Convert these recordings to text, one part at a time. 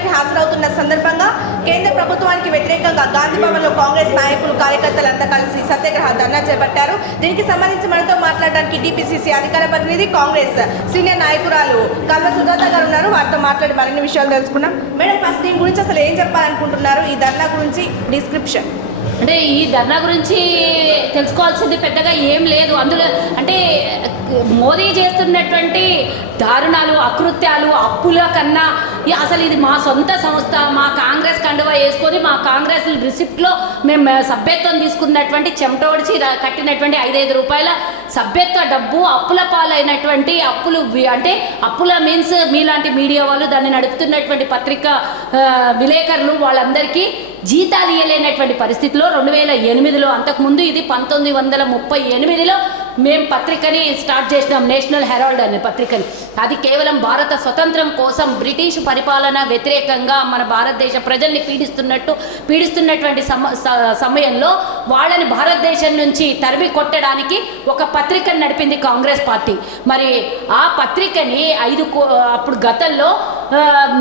సమావేశానికి హాజరవుతున్న సందర్భంగా కేంద్ర ప్రభుత్వానికి వ్యతిరేకంగా గాంధీ భవన్లో కాంగ్రెస్ నాయకులు కార్యకర్తలంతా కలిసి సత్యాగ్రహ ధర్నా చేపట్టారు. దీనికి సంబంధించి మనతో మాట్లాడడానికి టీపీసీసీ అధికార ప్రతినిధి కాంగ్రెస్ సీనియర్ నాయకురాలు కల్వ సుజాత గారు ఉన్నారు. వారితో మాట్లాడి మరిన్ని విషయాలు తెలుసుకున్నాం. మేడం, ఫస్ట్ దీని గురించి అసలు ఏం చెప్పాలనుకుంటున్నారు? ఈ ధర్నా గురించి డిస్క్రిప్షన్. అంటే ఈ ధర్నా గురించి తెలుసుకోవాల్సింది పెద్దగా ఏం లేదు. అందులో అంటే మోదీ చేస్తున్నటువంటి దారుణాలు, అకృత్యాలు, అప్పుల కన్నా అసలు ఇది మా సొంత సంస్థ, మా కాంగ్రెస్ కండువా వేసుకొని మా కాంగ్రెస్ రిసిప్ట్లో మేము సభ్యత్వం తీసుకున్నటువంటి చెమటోడిచి కట్టినటువంటి 5 రూపాయల సభ్యత్వ డబ్బు అప్పుల పాలైనటువంటి అప్పులు, అంటే అప్పుల మీన్స్ మీలాంటి మీడియా వాళ్ళు దాన్ని నడుపుతున్నటువంటి పత్రికా విలేకరులు వాళ్ళందరికీ జీతాలు ఇవ్వలేనటువంటి పరిస్థితిలో 2008లో, అంతకుముందు ఇది 1938లో మేము పత్రికని స్టార్ట్ చేసినాం, నేషనల్ హెరాల్డ్ అనే పత్రికని. అది కేవలం భారత స్వతంత్రం కోసం బ్రిటిష్ పరిపాలన వ్యతిరేకంగా మన భారతదేశ ప్రజల్ని పీడిస్తున్నటువంటి సమయంలో వాళ్ళని భారతదేశం నుంచి తరిమి కొట్టడానికి ఒక పత్రికను నడిపింది కాంగ్రెస్ పార్టీ. మరి ఆ పత్రికని అప్పుడు గతంలో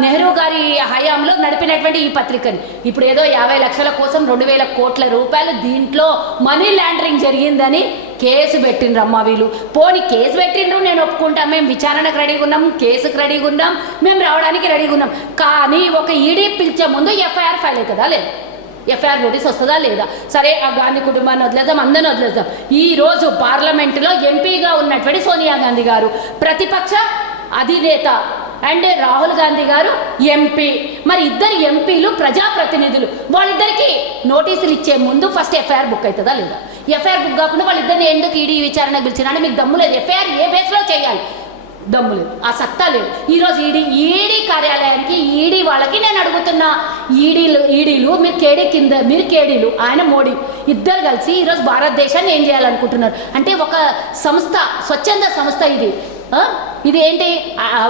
నెహ్రూ గారి హయాంలో నడిపినటువంటి ఈ పత్రికని ఇప్పుడు ఏదో 50 లక్షల కోసం 2,000 కోట్ల రూపాయలు దీంట్లో మనీ లాండరింగ్ జరిగిందని కేసు పెట్టిండ్రమ్మా వీళ్ళు. పోనీ కేసు పెట్టిండ్రు, నేను ఒప్పుకుంటాం, మేము విచారణకు రెడీగా ఉన్నాం, కేసుకు రెడీగా ఉన్నాం, మేము రావడానికి రెడీగా ఉన్నాం. కానీ ఒక ఈడీ పిలిచే ముందు ఎఫ్ఐఆర్ ఫైల్ అవుతుందా లేదా, ఎఫ్ఐఆర్ నోటీస్ వస్తుందా లేదా? సరే, ఆ గాంధీ కుటుంబాన్ని వదిలేద్దాం, అందరిని వదిలేద్దాం. ఈరోజు పార్లమెంటులో ఎంపీగా ఉన్నటువంటి సోనియా గాంధీ గారు ప్రతిపక్ష అధినేత అండ్ రాహుల్ గాంధీ గారు ఎంపీ. మరి ఇద్దరు ఎంపీలు ప్రజాప్రతినిధులు, వాళ్ళిద్దరికి నోటీసులు ఇచ్చే ముందు ఫస్ట్ ఎఫ్ఐఆర్ బుక్ అవుతుందా లేదా? ఎఫ్ఐఆర్ బుక్ కాకుండా వాళ్ళిద్దరిని ఎందుకు ఈడీ విచారణ పిలిచినా అంటే మీకు దమ్ము లేదు. ఎఫ్ఐఆర్ ఏ బేస్లో చేయాలి? దమ్ము లేదు, ఆ సత్తా లేదు. ఈరోజు ఈడీ కార్యాలయానికి ఈడీ వాళ్ళకి నేను అడుగుతున్నా, ఈడీలు మీరు కేడీలు, ఆయన మోడీ, ఇద్దరు కలిసి ఈరోజు భారతదేశాన్ని ఏం చేయాలనుకుంటున్నారు అంటే ఒక సంస్థ, స్వచ్ఛంద సంస్థ ఇది ఏంటి,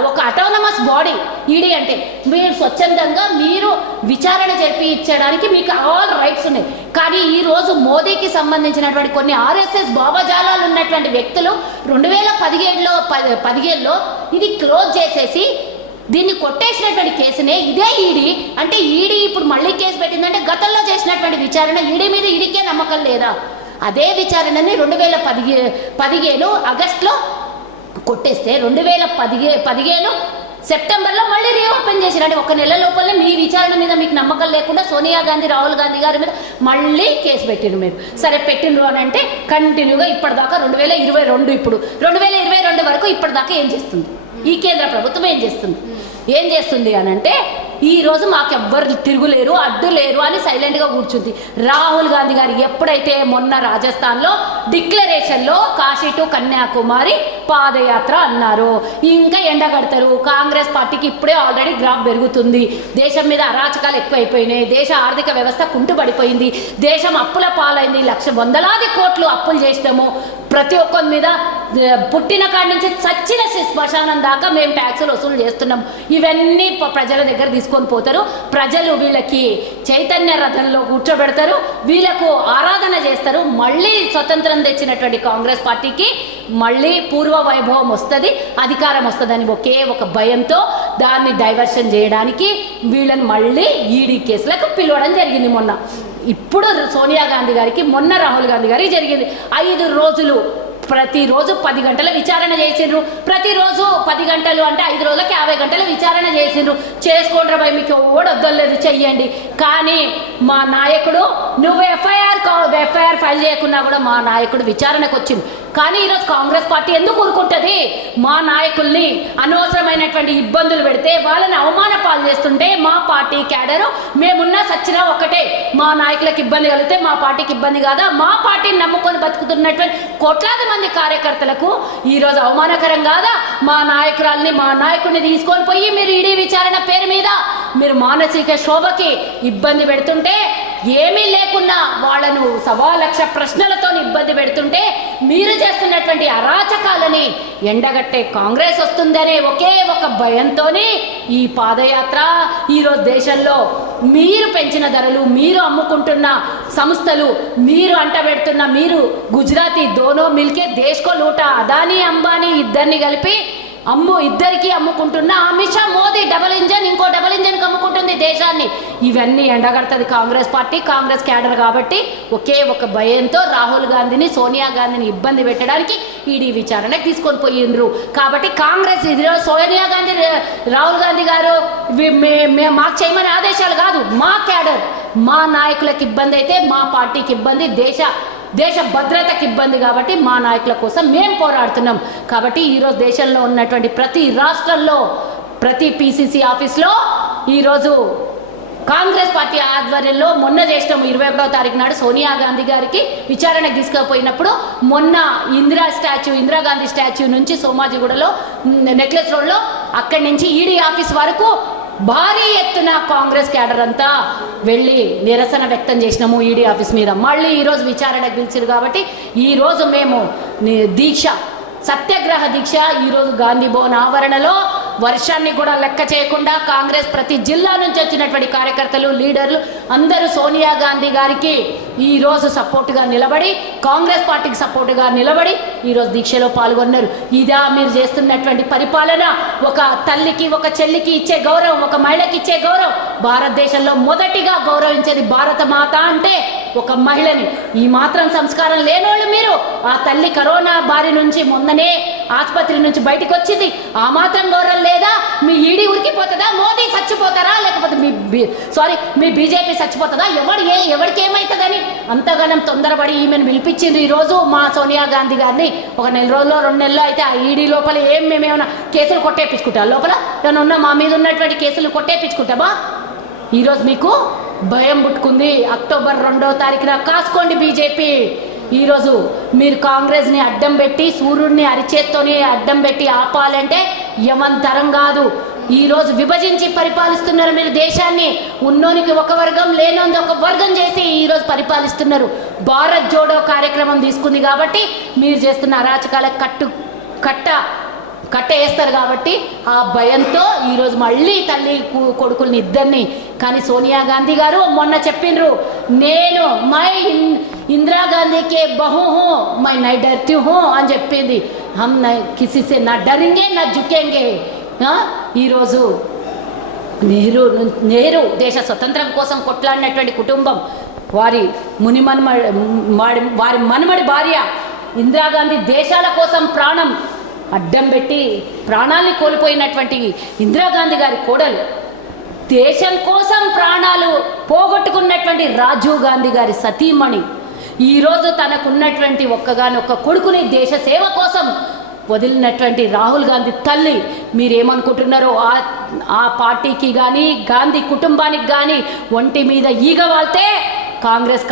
ఒక అటానమస్ బాడీ ఈడీ అంటే. మీరు స్వచ్ఛందంగా మీరు విచారణ జరిపి ఇచ్చడానికి మీకు ఆల్ రైట్స్ ఉన్నాయి. కానీ ఈరోజు మోదీకి సంబంధించినటువంటి కొన్ని ఆర్ఎస్ఎస్ భావజాలాలు ఉన్నటువంటి వ్యక్తులు 2017లో ఇది క్లోజ్ చేసేసి దీన్ని కొట్టేసినటువంటి కేసునే ఇదే ఈడీ అంటే. ఈడీ ఇప్పుడు మళ్ళీ కేసు పెట్టిందంటే గతంలో చేసినటువంటి విచారణ ఈడీ మీద ఈడీకే నమ్మకం లేదా? అదే విచారణని 2015 ఆగస్టులో కొట్టేస్తే 2017 సెప్టెంబర్లో మళ్ళీ రీఓపెన్ చేశారు. అంటే 1 నెల లోపలనే మీ విచారణ మీద మీకు నమ్మకం లేకుండా సోనియా గాంధీ, రాహుల్ గాంధీ గారి మీద మళ్ళీ కేసు పెట్టిండ్రు మీరు. సరే పెట్టిండ్రు అని అంటే కంటిన్యూగా ఇప్పటిదాకా 2022, ఇప్పుడు 2022 వరకు ఇప్పటిదాకా ఏం చేస్తుంది ఈ కేంద్ర ప్రభుత్వం? ఏం చేస్తుంది అని అంటే ఈరోజు మాకెవ్వరు తిరుగులేరు, అడ్డు లేరు అని సైలెంట్గా కూర్చుంది. రాహుల్ గాంధీ గారు ఎప్పుడైతే మొన్న రాజస్థాన్లో డిక్లరేషన్లో కాశీ టు కన్యాకుమారి పాదయాత్ర అన్నారో ఇంకా ఎండగడతారు. కాంగ్రెస్ పార్టీకి ఇప్పుడే ఆల్రెడీ గ్రాఫ్ పెరుగుతుంది, దేశం మీద అరాచకాలు ఎక్కువైపోయినాయి, దేశ ఆర్థిక వ్యవస్థ కుంటుపడిపోయింది, దేశం అప్పుల పాలైంది, వందలాది కోట్లు అప్పులు చేసినాము, ప్రతి ఒక్కరి మీద పుట్టిన కాడి నుంచి చచ్చిన శ్మశానం దాకా మేము ట్యాక్సులు వసూలు చేస్తున్నాం. ఇవన్నీ ప్రజల దగ్గర తీసుకొని పోతారు. ప్రజలు వీళ్ళకి చైతన్య రథంలో కూర్చోబెడతారు, వీళ్ళకు ఆరాధన చేస్తారు. మళ్ళీ స్వతంత్రం తెచ్చినటువంటి కాంగ్రెస్ పార్టీకి మళ్ళీ పూర్వ వైభవం వస్తుంది, అధికారం వస్తుందని ఒకే ఒక భయంతో దాన్ని డైవర్షన్ చేయడానికి వీళ్ళని మళ్ళీ ఈడీ కేసులకు పిలవడం జరిగింది. మొన్న ఇప్పుడు సోనియా గాంధీ గారికి, మొన్న రాహుల్ గాంధీ గారికి జరిగింది. 5 రోజులు ప్రతిరోజు 10 గంటల విచారణ చేసిండ్రు. ప్రతిరోజు 10 గంటలు అంటే 5 రోజులకి 50 గంటల విచారణ చేసిండ్రు. చేసుకోండి రాబాయ్, మీకు ఓడొద్దలేదు, చెయ్యండి. కానీ మా నాయకుడు, నువ్వు ఎఫ్ఐఆర్ ఫైల్ చేయకున్నా కూడా మా నాయకుడు విచారణకు వచ్చింది. కానీ ఈరోజు కాంగ్రెస్ పార్టీ ఎందుకు ఊరుకుంటుంది? మా నాయకుల్ని అనవసరమైనటువంటి ఇబ్బందులు పెడితే, వాళ్ళని అవమాన పాలు చేస్తుంటే మా పార్టీ క్యాడరు మేమున్నా సచ్చినా ఒక్కటే, మా నాయకులకు ఇబ్బంది కలిగితే మా పార్టీకి ఇబ్బంది కాదా? మా పార్టీని నమ్ముకొని బతుకుతున్నటువంటి కోట్లాది మంది కార్యకర్తలకు ఈరోజు అవమానకరం కాదా? మా నాయకుడిని తీసుకొని పోయి మీరు ఈడీ విచారణ పేరు మీద మీరు మానసిక శోభకి ఇబ్బంది పెడుతుంటే, ఏమీ లేకున్నా వాళ్ళను 1,00,000 ప్రశ్నలతో ఇబ్బంది పెడుతుంటే, మీరు చేస్తున్నటువంటి అరాచకాలని ఎండగట్టే కాంగ్రెస్ వస్తుందనే ఒకే ఒక భయంతోనే ఈ పాదయాత్ర. ఈరోజు దేశంలో మీరు పెంచిన ధరలు, మీరు అమ్ముకుంటున్న సంస్థలు, మీరు అంటబెడుతున్న, మీరు గుజరాతీ దోనో మిల్కే దేశ్కో లూటా, అదానీ అంబానీ ఇద్దరిని కలిపి ఇద్దరికి అమ్ముకుంటున్న అమిత్ షా, మోదీ డబుల్ ఇంజన్, ఇంకో డబుల్ ఇంజన్కి అమ్ముకుంటుంది విషయాల్ని ఇవన్నీ ఎండగడుతుంది కాంగ్రెస్ పార్టీ, కాంగ్రెస్ క్యాడర్. కాబట్టి ఒకే ఒక భయంతో రాహుల్ గాంధీని, సోనియా గాంధీని ఇబ్బంది పెట్టడానికి ఈడీ విచారణకు తీసుకొని పోయిండ్రు. కాబట్టి కాంగ్రెస్ ఇదిలో సోనియా గాంధీ, రాహుల్ గాంధీ గారు మాకు చేయమని ఆదేశాలు కాదు, మా క్యాడర్, మా నాయకులకు ఇబ్బంది అయితే మా పార్టీకి ఇబ్బంది, దేశ భద్రతకి ఇబ్బంది. కాబట్టి మా నాయకుల కోసం మేము పోరాడుతున్నాం. కాబట్టి ఈరోజు దేశంలో ఉన్నటువంటి ప్రతి రాష్ట్రంలో, ప్రతి పిసిసి ఆఫీస్లో ఈరోజు కాంగ్రెస్ పార్టీ ఆధ్వర్యంలో మొన్న చేసినాము 21వ తారీఖు నాడు సోనియా గాంధీ గారికి విచారణకు తీసుకుపోయినప్పుడు మొన్న ఇందిరాగాంధీ స్టాచ్యూ నుంచి సోమాజిగూడలో నెక్లెస్ రోడ్లో అక్కడి నుంచి ఈడీ ఆఫీస్ వరకు భారీ ఎత్తున కాంగ్రెస్ క్యాడర్ అంతా వెళ్ళి నిరసన వ్యక్తం చేసినాము ఈడీ ఆఫీస్ మీద. మళ్ళీ ఈరోజు విచారణకు పిలిచారు. కాబట్టి ఈరోజు మేము సత్యాగ్రహ దీక్ష ఈరోజు గాంధీ భవన్ ఆవరణలో వర్షాన్ని కూడా లెక్క చేయకుండా కాంగ్రెస్ ప్రతి జిల్లా నుంచి వచ్చినటువంటి కార్యకర్తలు, లీడర్లు అందరూ సోనియా గాంధీ గారికి ఈరోజు సపోర్టుగా నిలబడి, కాంగ్రెస్ పార్టీకి సపోర్టుగా నిలబడి ఈరోజు దీక్షలో పాల్గొన్నారు. ఇదా మీరు చేస్తున్నటువంటి పరిపాలన? ఒక తల్లికి, ఒక చెల్లికి ఇచ్చే గౌరవం, ఒక మహిళకి ఇచ్చే గౌరవం. భారతదేశంలో మొదటిగా గౌరవించేది భారత మాత అంటే ఒక మహిళని. ఈ మాత్రం సంస్కారం లేనోళ్ళు మీరు. ఆ తల్లి కరోనా బారి నుంచి మొన్ననే ఆసుపత్రి నుంచి బయటకు వచ్చింది, ఆ మాత్రం గౌరవం లేదా? మీ ఈడీ ఉరికిపోతుందా? మోదీ చచ్చిపోతారా? లేకపోతే మీ బీజేపీ చచ్చిపోతుందా? ఎవరికి ఏమవుతుందని అంతగానం తొందరపడి ఈమెను పిలిపించింది ఈరోజు మా సోనియా గాంధీ గారిని. ఒక నెల రోజుల్లో 2 నెలలు అయితే ఆ ఈడీ లోపల మేమేమైనా కేసులు కొట్టేపించుకుంటాం, లోపల ఏమైనా ఉన్నా మా మీద ఉన్నటువంటి కేసులు కొట్టేపించుకుంటామా? ఈరోజు మీకు భయం పుట్టుకుంది. అక్టోబర్ 2వ తారీఖున కాసుకోండి బీజేపీ. ఈరోజు మీరు కాంగ్రెస్ని అడ్డం పెట్టి, సూర్యుడిని అరిచేత్తోని అడ్డం పెట్టి ఆపాలంటే యమంతరం కాదు. ఈరోజు విభజించి పరిపాలిస్తున్నారు మీరు దేశాన్ని. ఉన్నోనికి ఒక వర్గం, లేనోంది ఒక వర్గం చేసి ఈరోజు పరిపాలిస్తున్నారు. భారత్ జోడో కార్యక్రమం తీసుకుంది కాబట్టి మీరు చేస్తున్న అరాచకాలకు కట్ట వేస్తారు. కాబట్టి ఆ భయంతో ఈరోజు మళ్ళీ తల్లి కొడుకుల్ని ఇద్దరిని. కానీ సోనియా గాంధీ గారు మొన్న చెప్పిండ్రు, నేను ఇందిరా గాంధీకే బహు హూ, మై నై డర్ती हूं అని చెప్పింది. హమ్ కిసి సే నా డరింగే నా జుకేంగే. ఈరోజు నెహ్రూ దేశ స్వతంత్రం కోసం కొట్లాడినటువంటి కుటుంబం, వారి మనుమడి భార్య ఇందిరాగాంధీ దేశాల కోసం ప్రాణం అడ్డం పెట్టి ప్రాణాన్ని కోల్పోయినటువంటి ఇందిరాగాంధీ గారి కోడలు, దేశం కోసం ప్రాణాలు పోగొట్టుకున్నటువంటి రాజీవ్ గాంధీ గారి సతీమణి, ఈరోజు తనకున్నటువంటి ఒక్కగానొక్క కొడుకుని దేశ సేవ కోసం వదిలినటువంటి రాహుల్ గాంధీ తల్లి. మీరేమనుకుంటున్నారో ఆ పార్టీకి కానీ గాంధీ కుటుంబానికి కానీ ఒంటి మీద ఈగ వాళ్తే కాంగ్రెస్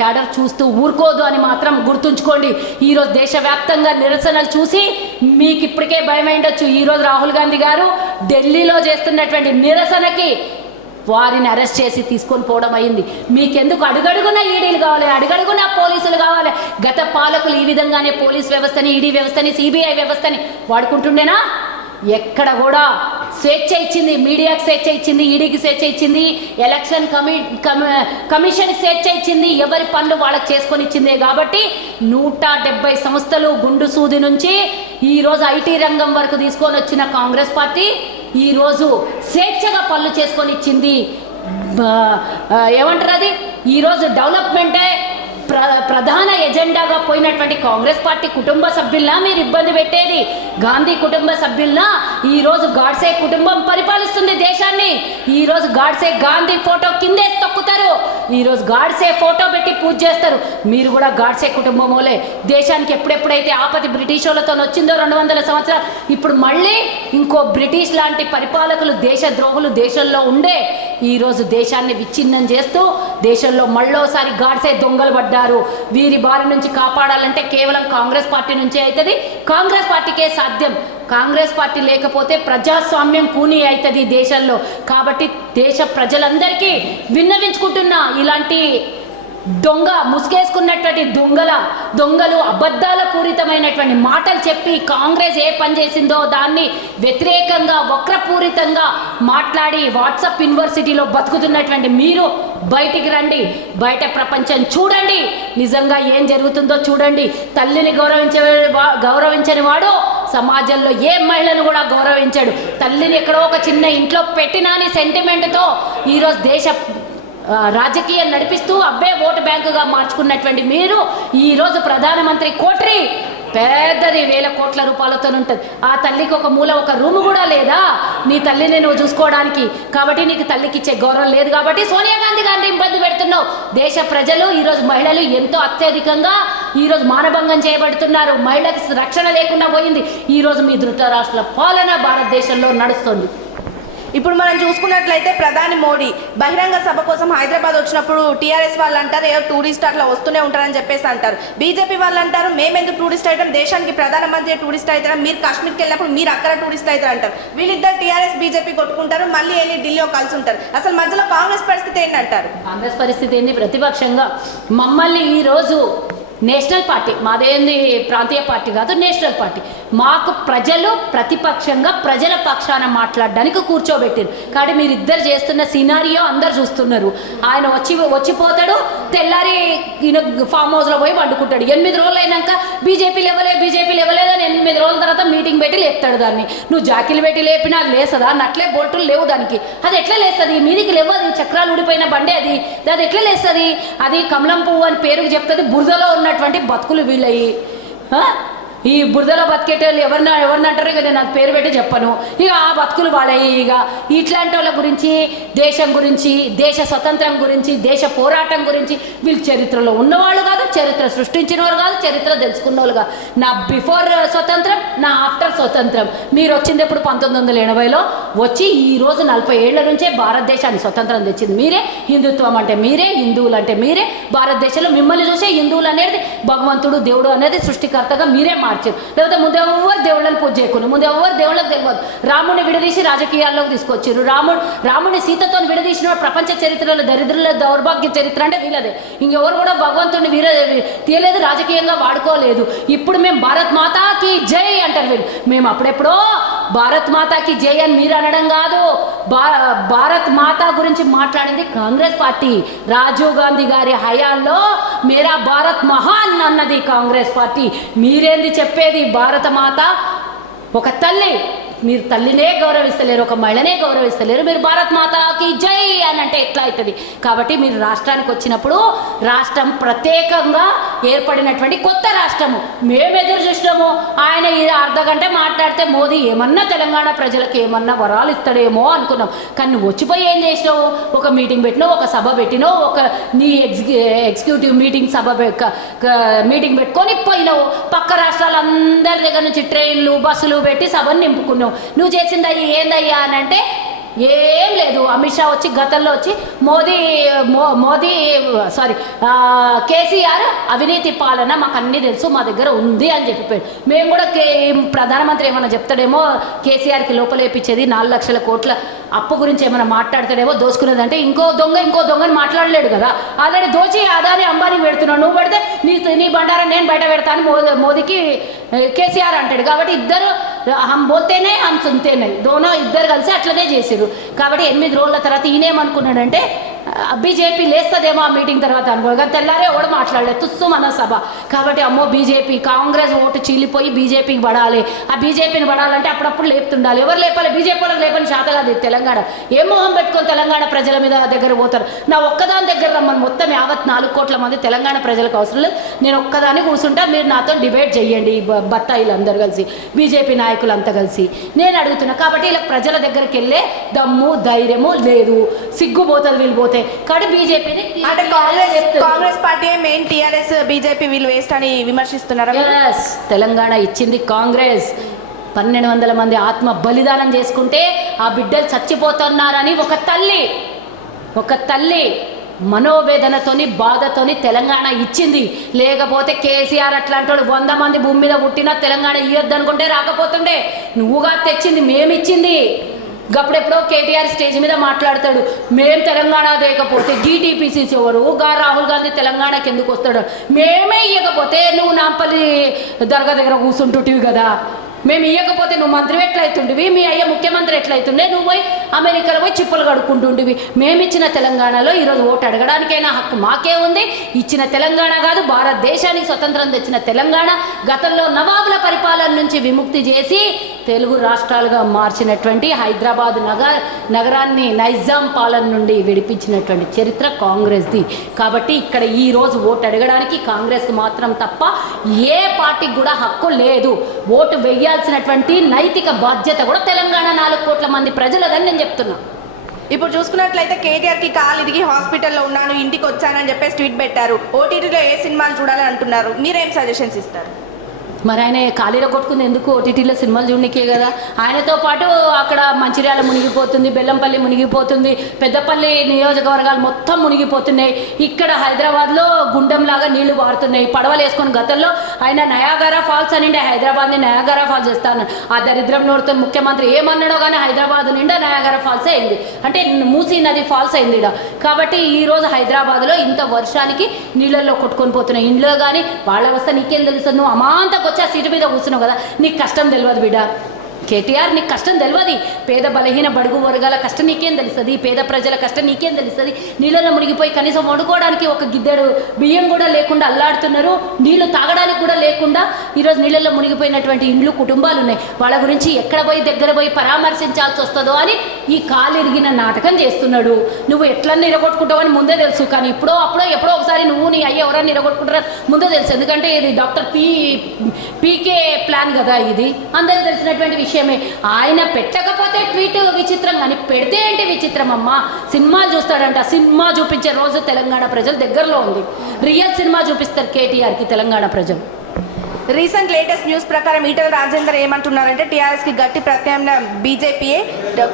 క్యాడర్ చూస్తూ ఊరుకోదు అని మాత్రం గుర్తుంచుకోండి. ఈరోజు దేశవ్యాప్తంగా నిరసనలు చూసి మీకు ఇప్పటికే భయమైండొచ్చు. ఈరోజు రాహుల్ గాంధీ గారు ఢిల్లీలో చేస్తున్నటువంటి నిరసనకి వారిని అరెస్ట్ చేసి తీసుకొని పోవడం అయింది. మీకెందుకు అడుగడుగున ఈడీలు కావాలి, అడుగడుగున పోలీసులు కావాలి? గత పాలకులు ఈ విధంగానే పోలీస్ వ్యవస్థని, ఈడీ వ్యవస్థని, సిబిఐ వ్యవస్థని వాడుకుంటుండేనా? ఎక్కడ కూడా స్వేచ్ఛ ఇచ్చింది, మీడియాకి స్వేచ్ఛ ఇచ్చింది, ఈడీకి స్వేచ్ఛ ఇచ్చింది, ఎలక్షన్ కమిషన్కి స్వేచ్ఛ ఇచ్చింది, ఎవరి పనులు వాళ్ళకి చేసుకొని ఇచ్చిందే. కాబట్టి 170 సంస్థలు గుండు సూది నుంచి ఈరోజు ఐటీ రంగం వరకు తీసుకొని వచ్చిన కాంగ్రెస్ పార్టీ ఈరోజు స్వేచ్ఛగా పనులు చేసుకొని ఇచ్చింది. ఏమంటారు అది? ఈరోజు డెవలప్మెంటే ప్రధాన ఎజెండాగా పోయినటువంటి కాంగ్రెస్ పార్టీ కుటుంబ సభ్యులనా మీరు ఇబ్బంది పెట్టేది? గాంధీ కుటుంబ సభ్యులనా? ఈరోజు గాడ్సే కుటుంబం పరిపాలిస్తుంది దేశాన్ని. ఈరోజు గాడ్సే గాంధీ ఫోటో కిందే తొక్కుతారు, ఈరోజు గాడ్సే ఫోటో పెట్టి పూజ చేస్తారు. మీరు కూడా గాడ్సే కుటుంబం వల్లే దేశానికి ఎప్పుడెప్పుడైతే ఆపతి బ్రిటిష్ వాళ్ళతో వచ్చిందో 200 సంవత్సరాలు, ఇప్పుడు మళ్ళీ ఇంకో బ్రిటిష్ లాంటి పరిపాలకులు, దేశద్రోహులు దేశంలో ఉండే ఈరోజు దేశాన్ని విచ్ఛిన్నం చేస్తూ దేశంలో మళ్ళోసారి గాడ్సే దొంగలు పడ్డారు. వీరి బారి నుంచి కాపాడాలంటే కేవలం కాంగ్రెస్ పార్టీ నుంచే అవుతుంది, కాంగ్రెస్ పార్టీకే సాధ్యం. కాంగ్రెస్ పార్టీ లేకపోతే ప్రజాస్వామ్యం కూనీ అవుతుంది దేశంలో. కాబట్టి దేశ ప్రజలందరికీ విన్నవించుకుంటున్నా, ఇలాంటి ముసుగేసుకున్నటువంటి దొంగలు అబద్ధాల పూరితమైనటువంటి మాటలు చెప్పి కాంగ్రెస్ ఏ పని చేసిందో దాన్ని వ్యతిరేకంగా వక్రపూరితంగా మాట్లాడి వాట్సాప్ యూనివర్సిటీలో బతుకుతున్నటువంటి మీరు బయటికి రండి, బయట ప్రపంచం చూడండి, నిజంగా ఏం జరుగుతుందో చూడండి. తల్లిని గౌరవించని వాడు సమాజంలో ఏ మహిళను కూడా గౌరవించాడు. తల్లిని ఎక్కడో ఒక చిన్న ఇంట్లో పెట్టినాని సెంటిమెంట్తో ఈరోజు దేశ రాజకీయం నడిపిస్తూ అవే ఓటు బ్యాంకుగా మార్చుకున్నటువంటి మీరు ఈరోజు ప్రధానమంత్రి కోట్రి పెద్దది 1000 కోట్ల రూపాయలతో ఉంటుంది. ఆ తల్లికి ఒక మూల ఒక రూమ్ కూడా లేదా నీ తల్లిని నువ్వు చూసుకోవడానికి. కాబట్టి నీకు తల్లికి ఇచ్చే గౌరవం లేదు కాబట్టి సోనియా గాంధీ గారిని ఇబ్బంది పెడుతున్నావు. దేశ ప్రజలు ఈరోజు మహిళలు ఎంతో అత్యధికంగా ఈరోజు మానభంగం చేయబడుతున్నారు. మహిళలకు రక్షణ లేకుండా పోయింది. ఈరోజు మీ ధృతరాష్ట్ర పాలన భారతదేశంలో నడుస్తుంది. ఇప్పుడు మనం చూసుకున్నట్లయితే ప్రధాని మోడీ బహిరంగ సభ కోసం హైదరాబాద్ వచ్చినప్పుడు టీఆర్ఎస్ వాళ్ళు అంటారు ఏదో టూరిస్ట్ అట్లా వస్తూనే ఉంటారని చెప్పేసి అంటారు. బీజేపీ వాళ్ళు అంటారు మేమెందుకు టూరిస్ట్ అవుతాం, దేశానికి ప్రధానమంత్రి టూరిస్ట్ అవుతారు, మీరు కాశ్మీర్కి వెళ్ళినప్పుడు మీరు అక్కడ టూరిస్ట్ అవుతారు అంటారు. వీళ్ళిద్దరు టీఆర్ఎస్ బీజేపీ కొట్టుకుంటారు, మళ్ళీ వెళ్ళి ఢిల్లీలో కలిసి ఉంటారు. అసలు మధ్యలో కాంగ్రెస్ పరిస్థితి ఏంటంటారు? కాంగ్రెస్ పరిస్థితి ఏంది? ప్రతిపక్షంగా మమ్మల్ని ఈరోజు నేషనల్ పార్టీ, మాదేంది ప్రాంతీయ పార్టీ కాదు, నేషనల్ పార్టీ. మాకు ప్రజలు ప్రతిపక్షంగా ప్రజల పక్షాన మాట్లాడడానికి కూర్చోబెట్టారు. కాబట్టి మీరిద్దరు చేస్తున్న సినారియో అందరు చూస్తున్నారు. ఆయన వచ్చిపోతాడు, తెల్లారి ఈయన ఫామ్ హౌస్లో పోయి వండుకుంటాడు. 8 రోజులు అయినాక బీజేపీ లేవలేదని 8 రోజుల తర్వాత మీటింగ్ పెట్టి లేపుతాడు దాన్ని. నువ్వు జాకీలు పెట్టి లేపినా అది లేసదా? నట్లే బోల్టులు లేవు దానికి. అది ఎట్లా లేస్తుంది? మీదికి లేవదు, చక్రాలు ఊడిపోయిన బండే అది. అది ఎట్లా లేస్తుంది? అది కమలం పువ్వు అని పేరుకు చెప్తుంది. బురదలో ఉన్నటువంటి బతుకులు వీళ్ళయి. ఈ బురదలో బతికేటోళ్ళు ఎవరిని అంటారు? ఇక నేను అది పేరు పెట్టి చెప్పను. ఇక ఆ బతుకులు వాళ్ళయి. ఇక ఇట్లాంటి వాళ్ళ గురించి, దేశం గురించి, దేశ స్వతంత్రం గురించి, దేశ పోరాటం గురించి వీళ్ళు చరిత్రలో ఉన్నవాళ్ళు కాదు, చరిత్ర సృష్టించిన వాళ్ళు కాదు, చరిత్ర తెలుసుకున్న వాళ్ళు కాదు. నా బిఫోర్ స్వతంత్రం, నా ఆఫ్టర్ స్వతంత్రం. మీరు వచ్చింది ఎప్పుడు? 1980లో వచ్చి ఈరోజు 40 ఏళ్ల నుంచే భారతదేశాన్ని స్వతంత్రం తెచ్చింది మీరే. హిందుత్వం అంటే మీరే, హిందువులు అంటే మీరే. భారతదేశంలో మిమ్మల్ని చూసే హిందువులు అనేది భగవంతుడు, దేవుడు అనేది సృష్టికర్తగా మీరే మార్చారు. లేకపోతే ముందు ఎవరు దేవుళ్ళని పూజ చేయకుండా, ముందు ఎవరు దేవుళ్ళకి తెలియదు. రాముడిని విడదీసి రాజకీయాల్లోకి తీసుకొచ్చారు. రాముడిని సీతతో విడదీసిన ప్రపంచ చరిత్రలో దరిద్రుల దౌర్భాగ్య చరిత్ర అంటే వీళ్ళదే. ఇంకెవరు కూడా భగవంతుడిని తీయలేదు, రాజకీయంగా వాడుకోలేదు. ఇప్పుడు మేము భారత్ మాతాకి జై అంటారు వీళ్ళు. మేము అప్పుడెప్పుడో భారత్ మాతాకి జై అని మీరు అనడం కాదు. భారత్ మాతా గురించి మాట్లాడింది కాంగ్రెస్ పార్టీ. రాజీవ్ గాంధీ గారి హయాంలో మేరా భారత్ మహాన్ అన్నది కాంగ్రెస్ పార్టీ. మీరేంది చెప్పేది? భారత మాత ఒక తల్లి. మీరు తల్లినే గౌరవిస్తలేరు, ఒక మహిళనే గౌరవిస్తలేరు. మీరు భారత్ మాతాకి జై అని అంటే ఎట్లా అవుతుంది? కాబట్టి మీరు రాష్ట్రానికి వచ్చినప్పుడు రాష్ట్రం ప్రత్యేకంగా ఏర్పడినటువంటి కొత్త రాష్ట్రము. మేము ఎదురు చూసినాము. ఆయన అర్ధగంట మాట్లాడితే మోదీ ఏమన్నా తెలంగాణ ప్రజలకు ఏమన్నా వరాలు ఇస్తాడేమో అనుకున్నాం. కానీ నువ్వు వచ్చిపోయి ఏం చేసినావు? ఒక మీటింగ్ పెట్టినావు, ఒక సభ పెట్టినావు, ఒక నీ ఎగ్జిక్యూటివ్ మీటింగ్ మీటింగ్ పెట్టుకొని పోయినావు. పక్క రాష్ట్రాలందరి దగ్గర నుంచి ట్రైన్లు, బస్సులు పెట్టి సభను నింపుకున్నావు. నువ్వు చేసింది అయ్యి ఏందయ్యా అని అంటే ఏం లేదు. అమిత్ షా వచ్చి గతంలో వచ్చి కేసీఆర్ అవినీతి పాలన మాకు అన్నీ తెలుసు, మా దగ్గర ఉంది అని చెప్పిపోయాడు. మేము కూడా ప్రధానమంత్రి ఏమైనా చెప్తాడేమో, కేసీఆర్కి లోపలేపించేది 4 లక్షల కోట్ల అప్పు గురించి ఏమైనా మాట్లాడతాడేమో, దోచుకునేదంటే ఇంకో దొంగని మాట్లాడలేడు కదా. ఆల్రెడీ దోచి అదాని అంబానీకి పెడుతున్నావు. నువ్వు పెడితే నీ బండారా నేను బయట పెడతాను మోదీకి కేసీఆర్ అంటాడు. కాబట్టి ఇద్దరు హమ్ బోల్తేనే హమ్ సున్తేనే దోనో ఇద్దరు కలిసి అట్లనే చేసారు. కాబట్టి 8 రోజుల తర్వాత ఈయనేమనుకున్నాడంటే బీజేపీ లేస్తుందేమో ఆ మీటింగ్ తర్వాత అనుకోగా తెల్లారే ఎవడు మాట్లాడలేదు, తుస్సు మన సభ. కాబట్టి అమ్మో బీజేపీ, కాంగ్రెస్ ఓటు చీలిపోయి బీజేపీకి పడాలి. ఆ బీజేపీని పడాలంటే అప్పుడప్పుడు లేపుతుండాలి. ఎవరు లేపాలి? బీజేపీ వాళ్ళకి లేపని శాత కాదు తెలంగాణ. ఏం మొహం పెట్టుకొని తెలంగాణ ప్రజల మీద దగ్గర పోతారు? నా ఒక్కదాని దగ్గర రమ్మని మొత్తం 4 కోట్ల మంది తెలంగాణ ప్రజలకు అవసరం లేదు. నేను ఒక్కదాన్ని కూర్చుంటా, మీరు నాతో డిబేట్ చేయండి. బత్తాయిలు అందరు కలిసి, బీజేపీ నాయకులు అంతా కలిసి నేను అడుగుతున్నా. కాబట్టి ఇలా ప్రజల దగ్గరికి వెళ్ళే దమ్ము ధైర్యము లేదు. సిగ్గుపోతుంది వీళ్ళు పోతే. కాబట్టి బీజేపీని అంటే Congress party main, TRS BJP వీళ్ళు వేస్ట్ అని విమర్శిస్తున్నారు. తెలంగాణ ఇచ్చింది కాంగ్రెస్. 1200 మంది ఆత్మ బలిదానం చేసుకుంటే ఆ బిడ్డలు చచ్చిపోతున్నారని ఒక తల్లి మనోవేదనతోని, బాధతోని తెలంగాణ ఇచ్చింది. లేకపోతే కేసీఆర్ అట్లాంటి 100 మంది భూమి మీద పుట్టినా తెలంగాణ ఇవ్వద్దు అనుకుంటే రాకపోతుండే. నువ్వుగా తెచ్చింది, మేమిచ్చింది. గప్పుడెప్పుడో కేటీఆర్ స్టేజ్ మీద మాట్లాడతాడు, మేము తెలంగాణ లేకపోతే జీటీపీసీసీ ఎవరు, రాహుల్ గాంధీ తెలంగాణకి ఎందుకు వస్తాడు, మేమే ఇవ్వకపోతే నువ్వు నాంపల్లి దర్గా దగ్గర కూర్చుంటుంటివి కదా. మేము ఇవ్వకపోతే నువ్వు మంత్రి ఎట్లయితుండివి, మీ అయ్య ముఖ్యమంత్రి ఎట్లయితుండే, నువ్వు పోయి అమెరికాలో పోయి చిప్పులు కడుక్కుంటుండివి. మేమిచ్చిన తెలంగాణలో ఈరోజు ఓటు అడగడానికైనా హక్కు మాకే ఉంది. ఇచ్చిన తెలంగాణ కాదు, భారతదేశానికి స్వతంత్రం తెచ్చిన తెలంగాణ గతంలో నవాబుల పరిపాలన నుంచి విముక్తి చేసి తెలుగు రాష్ట్రాలుగా మార్చినటువంటి హైదరాబాద్ నగరాన్ని నైజాం పాలన నుండి విడిపించినటువంటి చరిత్ర కాంగ్రెస్ది. కాబట్టి ఇక్కడ ఈరోజు ఓటు అడగడానికి కాంగ్రెస్కి మాత్రం తప్ప ఏ పార్టీకి కూడా హక్కు లేదు. ఓటు వేయాల్సినటువంటి నైతిక బాధ్యత కూడా తెలంగాణ 4 కోట్ల మంది ప్రజలదని నేను చెప్తున్నా. ఇప్పుడు చూసుకున్నట్లయితే కేటీఆర్కి కాలు ఇరిగి హాస్పిటల్లో ఉన్నాను, ఇంటికి వచ్చానని చెప్పేసి ట్వీట్ పెట్టారు. ఓటీటీలో ఏ సినిమాలు చూడాలని అంటున్నారు, మీరేం సజెషన్స్ ఇస్తారు? మరి ఆయన ఖాళీలో కొట్టుకుంది ఎందుకు? ఓటీటీలో సినిమాలు చూడనికే కదా. ఆయనతో పాటు అక్కడ మంచిర్యాల మునిగిపోతుంది, బెల్లంపల్లి మునిగిపోతుంది, పెద్దపల్లి నియోజకవర్గాలు మొత్తం మునిగిపోతున్నాయి. ఇక్కడ హైదరాబాద్లో గుండంలాగా నీళ్లు పారుతున్నాయి. పడవలు వేసుకొని గతంలో ఆయన నయాగరా ఫాల్స్ అనిండే హైదరాబాద్ని నయాగరా ఫాల్స్ చేస్తాను. ఆ దరిద్రం నోడుతో ముఖ్యమంత్రి ఏమన్నాడో కానీ హైదరాబాద్ నిండా నయాగరా ఫాల్స్ అయింది, అంటే మూసీ నది ఫాల్స్ అయింది ఇక్కడ. కాబట్టి ఈరోజు హైదరాబాద్లో ఇంత వర్షానికి నీళ్ళల్లో కొట్టుకొని పోతున్నాయి ఇంట్లో. కానీ వాళ్ళ అవస్థ నీకేం తెలుస్తుంది? నువ్వు అమాంతకు వచ్చి ఆ సీటు మీద కూర్చున్నావు కదా, నీకు కష్టం తెలియదు బిడ్డ. కేటీఆర్ నీకు కష్టం తెలియదు. పేద బలహీన బడుగు వర్గాల కష్టం నీకేం తెలుస్తుంది? పేద ప్రజల కష్టం నీకేం తెలుస్తుంది? నీళ్ళలో మునిగిపోయి కనీసం వండుకోవడానికి ఒక గిద్దెడు బియ్యం కూడా లేకుండా అల్లాడుతున్నారు. నీళ్లు తాగడానికి కూడా లేకుండా ఈరోజు నీళ్ళల్లో మునిగిపోయినటువంటి ఇండ్లు కుటుంబాలు ఉన్నాయి. వాళ్ళ గురించి ఎక్కడ పోయి దగ్గర పోయి పరామర్శించాల్సి వస్తుందో అని ఈ కాలిరిగిన నాటకం చేస్తున్నాడు. నువ్వు ఎట్లన్నా ఇరగొట్టుకుంటావు అని ముందే తెలుసు. కానీ ఎప్పుడో ఒకసారి నువ్వు నీ అయ్య ఎవరన్నా ఇరగొట్టుకుంటారో ముందే తెలుసు. ఎందుకంటే ఇది డాక్టర్ పీకే ప్లాన్ కదా, ఇది అందరికీ తెలిసినటువంటి విషయం. ఆయన పెట్టకపోతే ట్వీట్ విచిత్రం, కానీ పెడితే ఏంటి విచిత్రం అమ్మా? సినిమాలు చూస్తాడంట, సినిమా చూపించే రోజు తెలంగాణ ప్రజలు దగ్గరలో ఉంది. రియల్ సినిమా చూపిస్తారు కేటీఆర్కి తెలంగాణ ప్రజలు. రీసెంట్ లేటెస్ట్ న్యూస్ ప్రకారం ఈటెల రాజేందర్ ఏమంటున్నారంటే టీఆర్ఎస్కి గట్టి ప్రత్యామ్నాయం బీజేపీయే,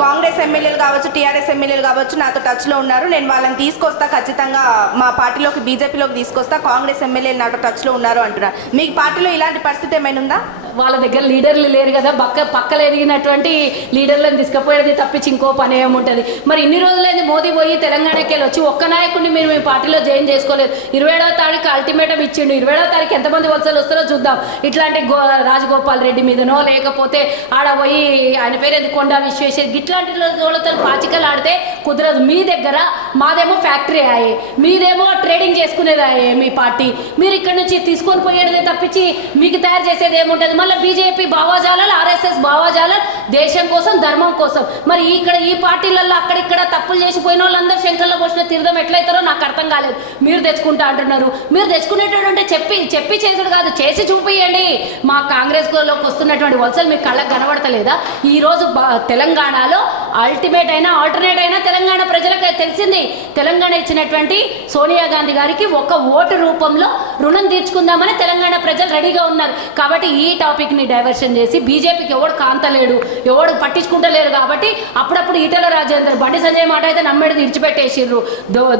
కాంగ్రెస్ ఎమ్మెల్యేలు కావచ్చు టీఆర్ఎస్ ఎమ్మెల్యేలు కావచ్చు నాతో టచ్లో ఉన్నారు, నేను వాళ్ళని తీసుకొస్తా, ఖచ్చితంగా మా పార్టీలోకి బీజేపీలోకి తీసుకొస్తా, కాంగ్రెస్ ఎమ్మెల్యేలు నాతో టచ్లో ఉన్నారు అంటున్నారు. మీకు పార్టీలో ఇలాంటి పరిస్థితి ఏమైనా ఉందా? వాళ్ళ దగ్గర లీడర్లు లేరు కదా, పక్కలు ఎదిగినటువంటి లీడర్లను తీసుకుపోయేది తప్పించి ఇంకో పని ఏముంటుంది? మరి ఇన్ని రోజులైంది మోదీ పోయి తెలంగాణకి వెళ్ళి వచ్చి ఒక్క నాయకుడిని మీరు మీ పార్టీలో జాయిన్ చేసుకోలేదు. 27వ తారీఖు అల్టిమేటం ఇచ్చిండు. 27వ తారీఖు ఎంతమంది వలసలు వస్తారో చూద్దాం. ఇట్లాంటి రాజగోపాల్ రెడ్డి మీదనో లేకపోతే ఆడ పోయి ఆయన పేరు కొండా విశ్వేశ్వర్ ఇట్లాంటి వాళ్ళతో పాచికలు ఆడితే కుదరదు. మీ దగ్గర మాదేమో ఫ్యాక్టరీ అయ్యే, మీదేమో ట్రేడింగ్ చేసుకునేది అయ్యే మీ పార్టీ. మీరు ఇక్కడ నుంచి తీసుకొని పోయేదే తప్పించి మీకు తయారు చేసేది ఏముంటుంది? మళ్ళీ బీజేపీ భావాజాలాలు, ఆర్ఎస్ఎస్ భావాజాలాలు దేశం కోసం ధర్మం కోసం. మరి ఇక్కడ ఈ పార్టీలలో అక్కడిక్కడ తప్పులు చేసిపోయిన వాళ్ళందరూ శంకర్లో పోసిన తీర్థం ఎట్లయితారో నాకు అర్థం కాలేదు. మీరు తెచ్చుకుంటా అంటున్నారు. మీరు తెచ్చుకునేటంటే చెప్పి చేసుడు కాదు, చేసి చూపియండి. మా కాంగ్రెస్లోకి వస్తున్నటువంటి వలసలు మీకు కళ్ళకు కనబడతలేదా? ఈరోజు తెలంగాణలో అల్టిమేట్ అయినా ఆల్టర్నేట్ అయినా తెలంగాణ ప్రజలకు తెలిసింది. తెలంగాణ ఇచ్చినటువంటి సోనియా గాంధీ గారికి ఒక ఓటు రూపంలో రుణం తీర్చుకుందామని తెలంగాణ ప్రజలు రెడీగా ఉన్నారు. కాబట్టి ఈ టాపిక్ని డైవర్షన్ చేసి బీజేపీకి ఎవడు కాంతలేడు, ఎవడు పట్టించుకుంటలేరు. కాబట్టి అప్పుడప్పుడు ఈటెల రాజేందర్ బండి సంజయ్ మాట అయితే నమ్మేది ఇడిచిపెట్టేసిర్రు.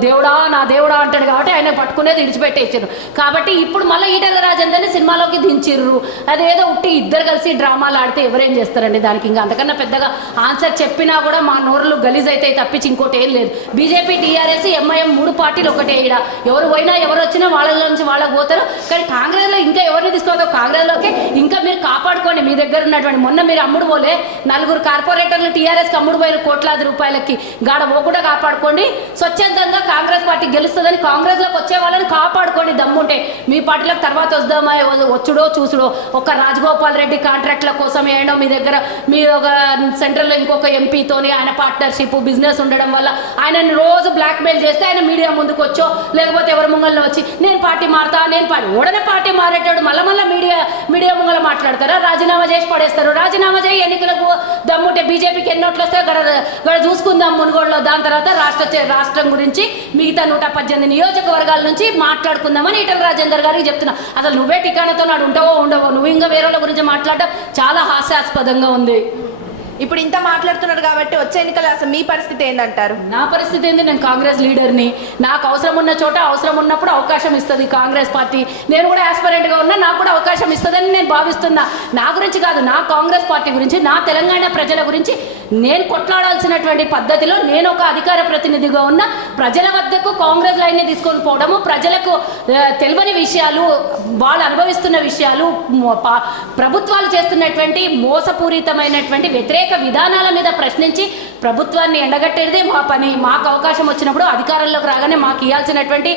దేవుడా నా దేవుడా అంటాడు కాబట్టి ఆయన పట్టుకునేది ఇడిచిపెట్టేసారు. కాబట్టి ఇప్పుడు మళ్ళీ ఈటెల రాజేందర్ని సినిమాలోకి దించిర్రు. అదేదో ఉట్టి ఇద్దరు కలిసి డ్రామాలు ఆడితే ఎవరేం చేస్తారండి? దానికి ఇంకా అంతకన్నా పెద్దగా ఆన్సర్ చెప్పినా కూడా మా నోరులు గలీజ్ అయితే తప్పించి ఇంకోటి ఏం లేదు. బీజేపీ, టీఆర్ఎస్, ఎంఐఎం 3 పార్టీలు ఒకటే. ఇక్కడ ఎవరు పోయినా ఎవరు వచ్చినా వాళ్ళలో నుంచి వాళ్ళకి పోతారు. కానీ కాంగ్రెస్లో ఇంకా ఎవరిని తీసుకోవద్దు. కాంగ్రెస్లోకి ఇంకా మీరు కాపాడుకోండి. మీ దగ్గర ఉన్నటువంటి మొన్న మీరు అమ్ముడు పోలే 4 కార్పొరేటర్లు టీఆర్ఎస్కి అమ్ముడు పోయిన కోట్లాది రూపాయలకి గాడ పోకుండా కాపాడుకోండి. స్వచ్ఛందంగా కాంగ్రెస్ పార్టీ గెలుస్తుందని కాంగ్రెస్లోకి వచ్చే వాళ్ళని కాపాడుకోండి. దమ్ముంటే మీ పార్టీలకు తర్వాత వద్దామా వచ్చుడో చూసుడో. ఒక రాజగోపాల్ రెడ్డి కాంట్రాక్ట్ల కోసం ఏడో మీ దగ్గర మీ ఒక సెంట్రల్లో ఇంకొక ఎంపీతోని ఆయన పార్ట్నర్షిప్ బిజినెస్ ఉండడం వల్ల ఆయనని రోజు బ్లాక్మెయిల్ చేస్తే ఆయన మీడియా ముందుకు వచ్చో లేకపోతే ఎవరి ముంగల్లో వచ్చి నేను పార్టీ మారుతా, నేను ఓడనే పార్టీ మారేటాడు మళ్ళీ మీడియా ముంగల మాట్లాడతారా? రాజీనామా చేసి పడేస్తారు. రాజీనామా చేయి, ఎన్నికలకు దమ్ముంటే బీజేపీకి ఎన్ని ఓట్లు వస్తాయో గడ చూసుకుందాం మునుగోడులో. దాని తర్వాత రాష్ట్రం గురించి మిగతా 118 నియోజకవర్గాల నుంచి మాట్లాడుకుందామని ఈటెల రాజేందర్ గారికి చెప్తున్నా. అసలు నువ్వే టికాణతో నాడు ఉంటావో ఉండవో, నువ్వు ఇంకా వేరే వాళ్ళ గురించి మాట్లాడటం చాలా హాస్యాస్పదంగా ఉంది. ఇప్పుడు ఇంత మాట్లాడుతున్నారు కాబట్టి వచ్చే ఎన్నికలు అసలు మీ పరిస్థితి ఏందంటారు? నా పరిస్థితి ఏంది? నేను కాంగ్రెస్ లీడర్ని. నాకు అవసరం ఉన్న చోట అవసరం ఉన్నప్పుడు అవకాశం ఇస్తుంది కాంగ్రెస్ పార్టీ. నేను కూడా యాస్పరెంట్గా ఉన్నా, నాకు కూడా అవకాశం ఇస్తుందని నేను భావిస్తున్నా. నా గురించి కాదు, నా కాంగ్రెస్ పార్టీ గురించి, నా తెలంగాణ ప్రజల గురించి నేను కొట్లాడాల్సినటువంటి పద్ధతిలో నేను ఒక అధికార ప్రతినిధిగా ఉన్న ప్రజల వద్దకు కాంగ్రెస్ లైన్ని తీసుకొని పోవడము, ప్రజలకు తెలియని విషయాలు, వాళ్ళు అనుభవిస్తున్న విషయాలు, ప్రభుత్వాలు చేస్తున్నటువంటి మోసపూరితమైనటువంటి వ్యతిరేక విధానాల మీద ప్రశ్నించి ప్రభుత్వాన్ని ఎండగట్టేదే మా పని. మాకు అవకాశం వచ్చినప్పుడు అధికారంలోకి రాగానే మాకు ఇవ్వాల్సినటువంటి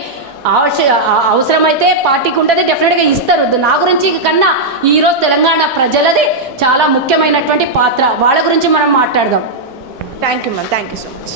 అవసరమైతే పార్టీకి ఉంటుంది, డెఫినెట్గా ఇస్తారు. నా గురించి కన్నా ఈరోజు తెలంగాణ ప్రజలది చాలా ముఖ్యమైనటువంటి పాత్ర, వాళ్ళ గురించి మనం మాట్లాడదాం. Thank you ma'am, thank you so much.